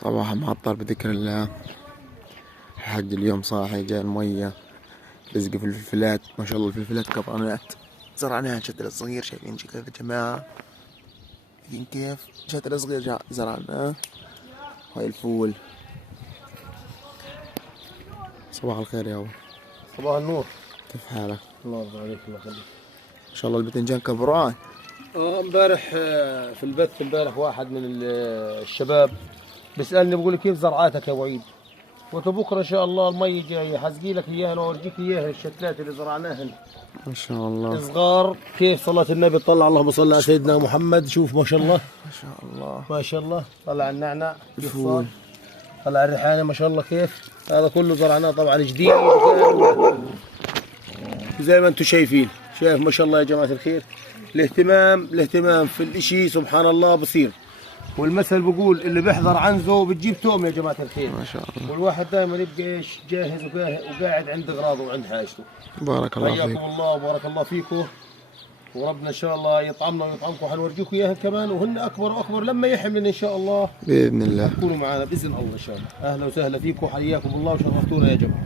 صباح معطر بذكر الله. الحج اليوم صاحي جاء المية رزق في الفلفلات، ما شاء الله الفلفلات كبرانات زرعناها شتل صغير، شايفين كيف يا جماعة؟ شايفين كيف شتل صغير زرعناه. هاي الفول. صباح الخير يا أبو. صباح النور. كيف حالك؟ الله يرضى عليك، الله يخليك. ما شاء الله البتنجان كبران. امبارح في البث امبارح واحد من الشباب بيسالني بيقول لي كيف زرعاتك يا ابو عيد؟ قلت له بكره ان شاء الله المي جايه حزقي لك اياها واورجيك اياها الشتلات اللي زرعناها ما شاء الله صغار. كيف صلاة النبي طلع اللهم صل على سيدنا محمد. شوف ما شاء الله ما شاء الله ما شاء الله. طلع النعناع الفول، طلع الريحانه ما شاء الله. كيف هذا كله زرعناه طبعا جديد زي ما انتم شايفين. شايف ما شاء الله يا جماعه الخير. الاهتمام في الاشي سبحان الله بصير. والمثل بقول اللي بيحضر عنزه بتجيب توم يا جماعه الخير. ما شاء الله. والواحد دائما يبقى ايش جاهز وقاعد عند اغراضه وعند حاجته. بارك الله فيك. حياكم الله وبارك الله فيكم، وربنا ان شاء الله يطعمنا ويطعمكم. حنورجيكم اياها كمان وهن اكبر واكبر لما يحملن ان شاء الله بإذن الله. تكونوا معنا باذن الله ان شاء الله. اهلا وسهلا فيكم، حياكم الله وشرفتونا يا جماعه.